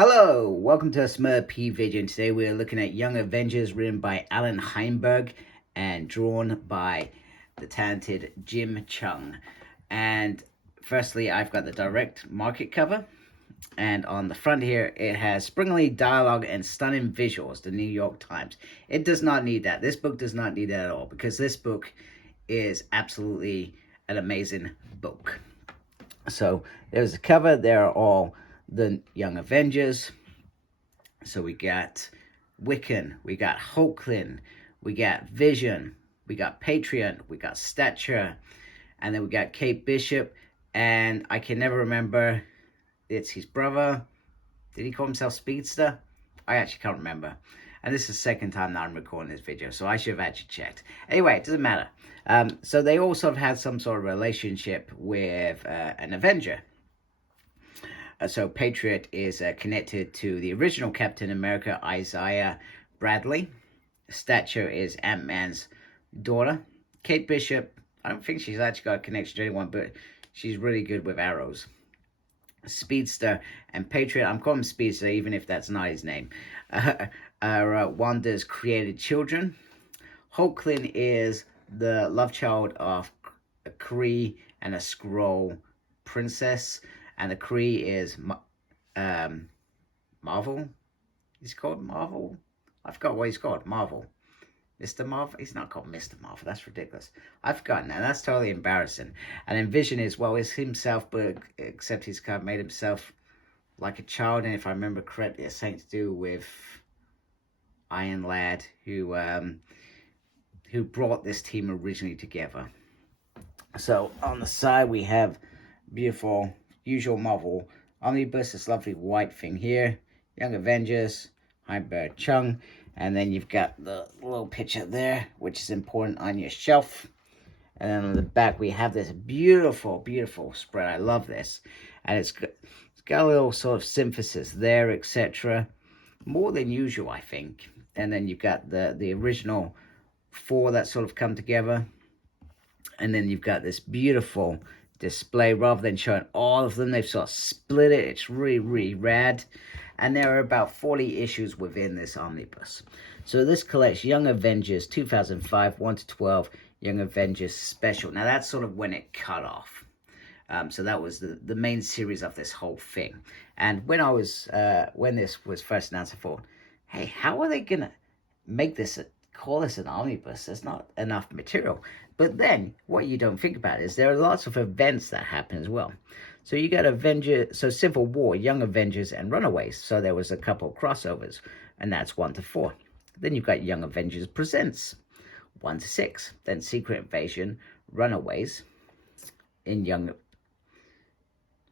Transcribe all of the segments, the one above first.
Hello, welcome to a Smurp Vision. Today we are looking at Young Avengers, written by Alan Heinberg and drawn by the talented Jim Chung. And firstly, I've got the direct market cover, and on the front here it has springly dialogue and stunning visuals, the New York Times. It does not need that. This book does not need that at all, because this book is absolutely an amazing book. So there's the cover. There are all the Young Avengers. So we got Wiccan, we got Hulkling, we got Vision, we got Patriot, we got Stature, and then we got Kate Bishop, and I can never remember, it's his brother. Did he call himself Speedster? I actually can't remember. And this is the second time that I'm recording this video, so I should have actually checked. Anyway, it doesn't matter. So they all sort of had some sort of relationship with an Avenger. So Patriot is connected to the original Captain America, Isaiah Bradley. Stature is Ant-Man's daughter. Kate Bishop, I don't think she's actually got a connection to anyone, but she's really good with arrows. Speedster and Patriot, I'm calling him Speedster even if that's not his name, are Wanda's created children. Hulkling is the love child of a Kree and a Skrull princess. And the Kree is Marvel. He's called Marvel. I forgot what he's called. Marvel. Mr. Marvel. He's not called Mr. Marvel. That's ridiculous. I've forgotten that. That's totally embarrassing. And then Vision is, well, is himself, but except he's kind of made himself like a child. And if I remember correctly, it's something to do with Iron Lad, who brought this team originally together. So on the side we have beautiful usual Marvel Omnibus, this lovely white thing here, Young Avengers, Heinberg Chung, and then you've got the little picture there, which is important on your shelf. And then on the back we have this beautiful, beautiful spread. I love this, and it's got a little sort of synthesis there, etc. More than usual, I think. And then you've got the original four that sort of come together, and then you've got this beautiful display. Rather than showing all of them, they've sort of split it. It's really, really rad. And there are about 40 issues within this omnibus. So this collects Young Avengers 2005 1 to 12 Young Avengers special. Now that's sort of when it cut off. So that was the main series of this whole thing. And when I was when this was first announced, I thought, hey, how are they gonna make this call this an omnibus? There's not enough material. But then what you don't think about is there are lots of events that happen as well. So you got Avengers, so Civil War, Young Avengers, and Runaways. So there was a couple of crossovers, and that's 1 to 4. Then you've got Young Avengers Presents 1 to 6. Then Secret Invasion, Runaways, in Young,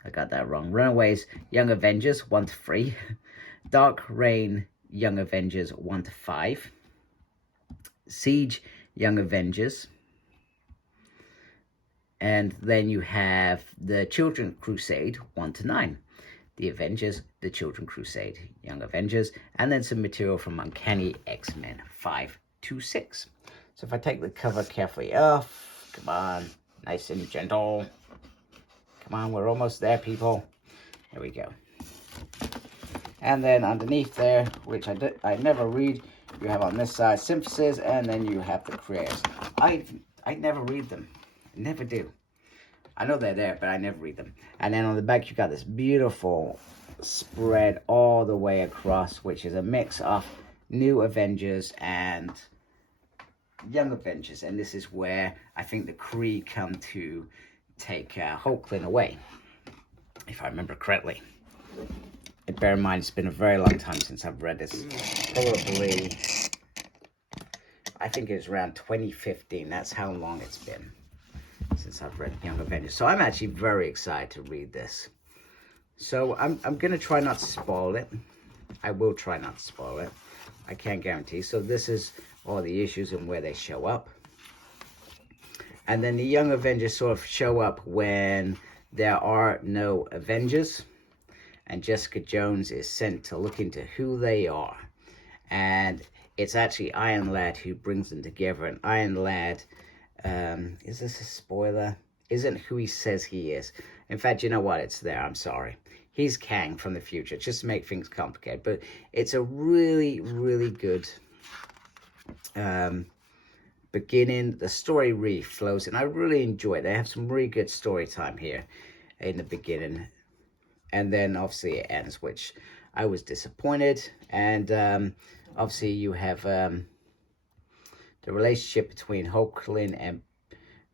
I got that wrong. Runaways, Young Avengers 1 to 3. Dark Reign, Young Avengers 1 to 5. Siege, Young Avengers. And then you have the Children Crusade 1 to 9. The Avengers, the Children Crusade, Young Avengers, and then some material from Uncanny X-Men 5 to 6. So if I take the cover carefully off, come on, nice and gentle. Come on, we're almost there, people. There we go. And then underneath there, which I never read, you have on this side synthesis, and then you have the creators. I never read them. I never do. I know they're there, but I never read them. And then on the back, you've got this beautiful spread all the way across, which is a mix of New Avengers and Young Avengers. And this is where I think the Kree come to take Hulkling away, if I remember correctly. And bear in mind, it's been a very long time since I've read this. Probably, I think it was around 2015. That's how long it's been since I've read Young Avengers. So I'm actually very excited to read this. So I'm going to try not to spoil it. I will try not to spoil it. I can't guarantee. So this is all the issues and where they show up. And then the Young Avengers sort of show up when there are no Avengers. And Jessica Jones is sent to look into who they are. And it's actually Iron Lad who brings them together. And Iron Lad, is this a spoiler? Isn't who he says he is. In fact, you know what? It's there. I'm sorry. he's Kang from the future, just to make things complicated. But it's a really, really good beginning. The story really flows, and I really enjoy it. They have some really good story time here in the beginning, and then obviously it ends, which I was disappointed. And obviously you have the relationship between Hulkling and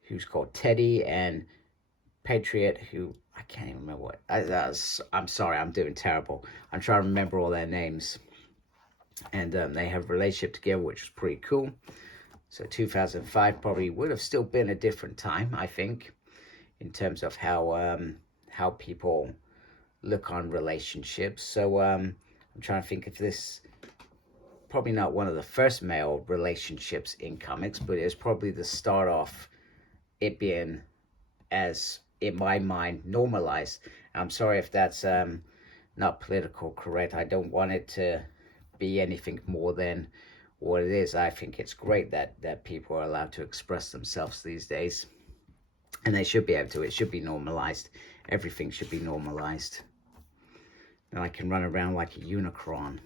who's called Teddy, and Patriot, who I can't even remember what. I'm sorry, I'm doing terrible. I'm trying to remember all their names. And they have a relationship together, which was pretty cool. So 2005 probably would have still been a different time, I think, in terms of how people look on relationships. So I'm trying to think if this, probably not one of the first male relationships in comics, but it was probably the start off it being, as in my mind, normalized. I'm sorry if that's not political correct. I don't want it to be anything more than what it is. I think it's great that people are allowed to express themselves these days, and they should be able to. It should be normalized. Everything should be normalized. And I can run around like a Unicron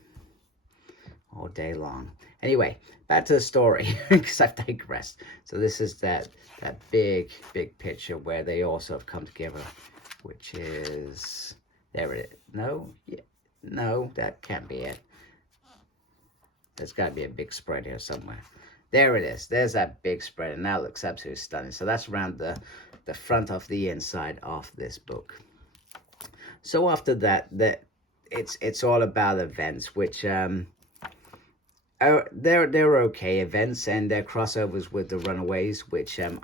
all day long. Anyway, back to the story, because I've digressed. So this is that big picture where they also have come together, which is, there it is. No, yeah, no, that can't be it. There's got to be a big spread here somewhere. There it is. There's that big spread, and that looks absolutely stunning. So that's around the front of the inside of this book. So after that it's all about events, which they're okay events, and they're crossovers with the Runaways, which I'm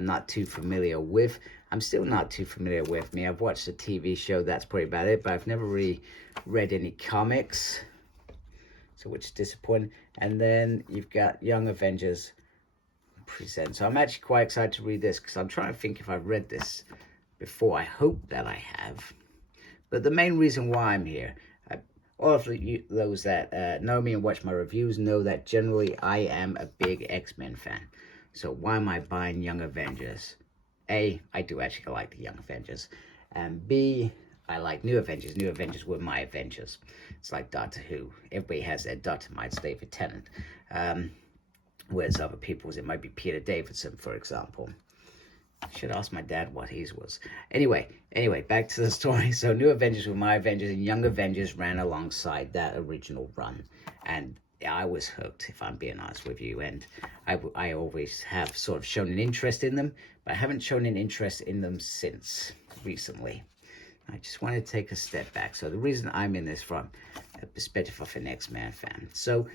not too familiar with. I'm still not too familiar with. I've watched the TV show, that's pretty about it, but I've never really read any comics, so which is disappointing. And then you've got Young Avengers Present. So I'm actually quite excited to read this, because I'm trying to think if I've read this before. I hope that I have. But the main reason why I'm here, all of those that know me and watch my reviews know that generally I am a big X-Men fan. So why am I buying Young Avengers? A, I do actually like the Young Avengers. And B, I like New Avengers. New Avengers were my Avengers. It's like Doctor Who. Everybody has their Doctor. Mine's David Tennant. Whereas other people's, it might be Peter Davidson, for example. Should ask my dad what his was. Anyway, back to the story. So New Avengers were my Avengers, and Young Avengers ran alongside that original run. And I was hooked, if I'm being honest with you. And I always have sort of shown an interest in them, but I haven't shown an interest in them since recently. I just want to take a step back. So the reason I'm in this from a perspective of an X-Men fan. So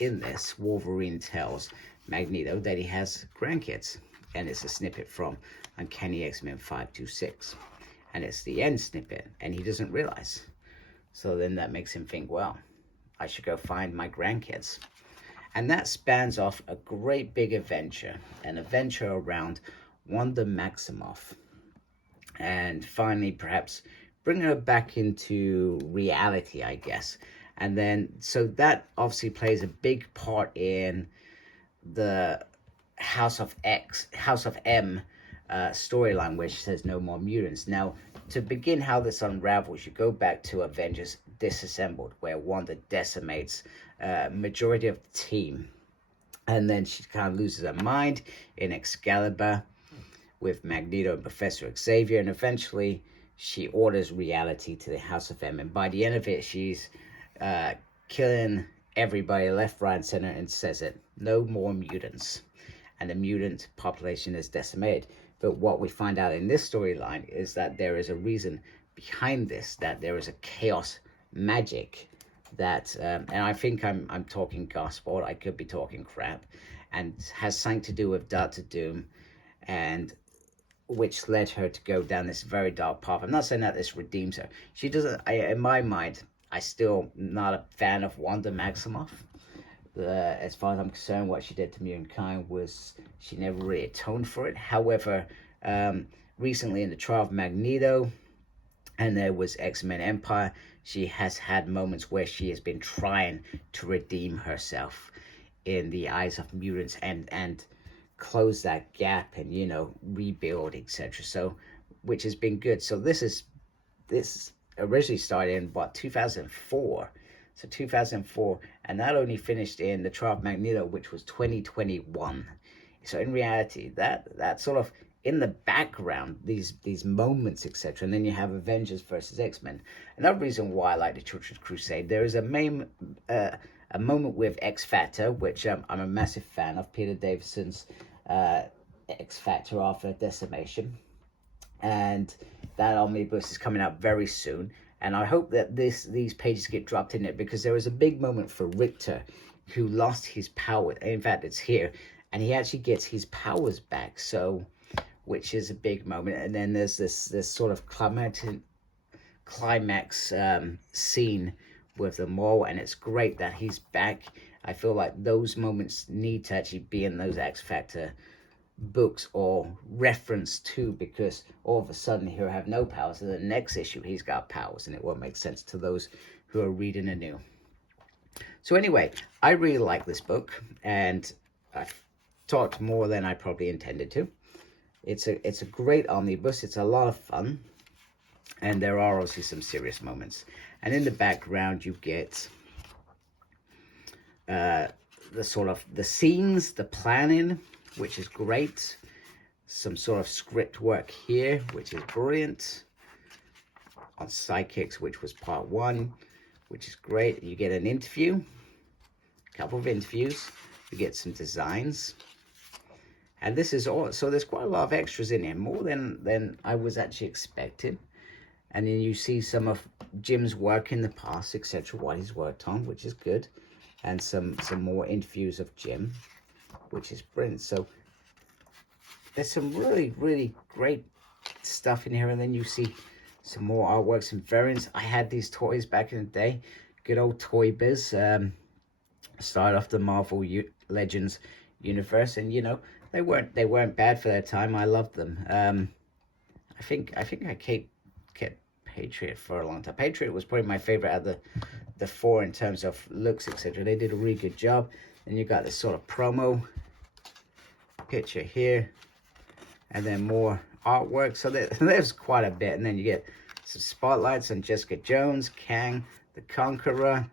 in this, Wolverine tells Magneto that he has grandkids, and it's a snippet from Uncanny X-Men 526, and it's the end snippet, and he doesn't realize. So then that makes him think, well, I should go find my grandkids. And that spans off a great big adventure, an adventure around Wanda Maximoff, and finally perhaps bringing her back into reality, I guess. And then, so that obviously plays a big part in the House of M storyline, which says no more mutants. Now, to begin how this unravels, you go back to Avengers Disassembled, where Wanda decimates majority of the team, and then she kind of loses her mind in Excalibur with Magneto and Professor Xavier, and eventually she orders reality to the House of M, and by the end of it, she's killing everybody left, right, and center, and says it, no more mutants, and the mutant population is decimated. But what we find out in this storyline is that there is a reason behind this, that there is a chaos magic that, and I think I'm talking gospel, I could be talking crap, and has something to do with Doctor Doom, and which led her to go down this very dark path. I'm not saying that this redeems her. She doesn't, in my mind, I still not a fan of Wanda Maximoff. As far as I'm concerned, what she did to mankind was, she never really atoned for it. However, recently in the trial of Magneto, and there was X-Men Empire, she has had moments where she has been trying to redeem herself in the eyes of mutants, and close that gap, and, you know, rebuild, etc. So which has been good. So this originally started in what, 2004. So 2004, and that only finished in the Trial of Magneto, which was 2021. So in reality, that sort of in the background, these moments, etc. And then you have Avengers versus X-Men. Another reason why I like the Children's Crusade, there is a moment with X Factor, which I'm a massive fan of, Peter Davison's X Factor after Decimation, and that omnibus is coming out very soon. And I hope that these pages get dropped in it, because there was a big moment for Richter, who lost his power. In fact, it's here, and he actually gets his powers back. So, which is a big moment. And then there's this sort of climax scene with them all, and it's great that he's back. I feel like those moments need to actually be in those X Factor books or reference to, because all of a sudden he'll have no powers, and the next issue he's got powers, and it won't make sense to those who are reading anew. So anyway, I really like this book, and I've talked more than I probably intended to. It's a great omnibus. It's a lot of fun, and there are obviously some serious moments. And in the background you get the sort of the scenes, the planning, which is great. Some sort of script work here, which is brilliant. On Psychics, which was part 1, which is great. You get an interview, a couple of interviews. You get some designs. And this is all, so there's quite a lot of extras in here, more than I was actually expecting. And then you see some of Jim's work in the past, etc., what he's worked on, which is good. And some more interviews of Jim, which is brilliant. So there's some really, really great stuff in here. And then you see some more artwork, some variants. I had these toys back in the day. Good old Toy Biz. Started off the Marvel Legends universe, and you know, they weren't bad for their time. I loved them. I think I kept Patriot for a long time. Patriot was probably my favorite out of the 4 in terms of looks, etc. They did a really good job. And you got this sort of promo picture here, and then more artwork. So there's quite a bit. And then you get some spotlights on Jessica Jones, Kang the Conqueror.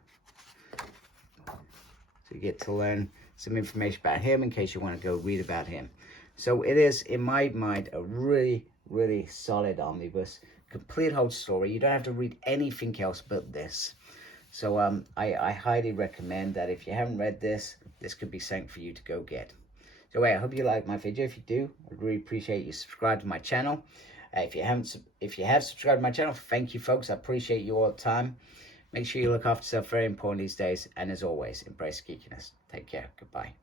So you get to learn some information about him in case you want to go read about him. So it is, in my mind, a really, really solid omnibus. Complete whole story. You don't have to read anything else but this. So I highly recommend that if you haven't read this, this could be something for you to go get. So I hope you like my video. If you do, I'd really appreciate you subscribe to my channel. If you have subscribed to my channel, thank you, folks. I appreciate you all the time. Make sure you look after yourself. Very important these days. And as always, embrace geekiness. Take care. Goodbye.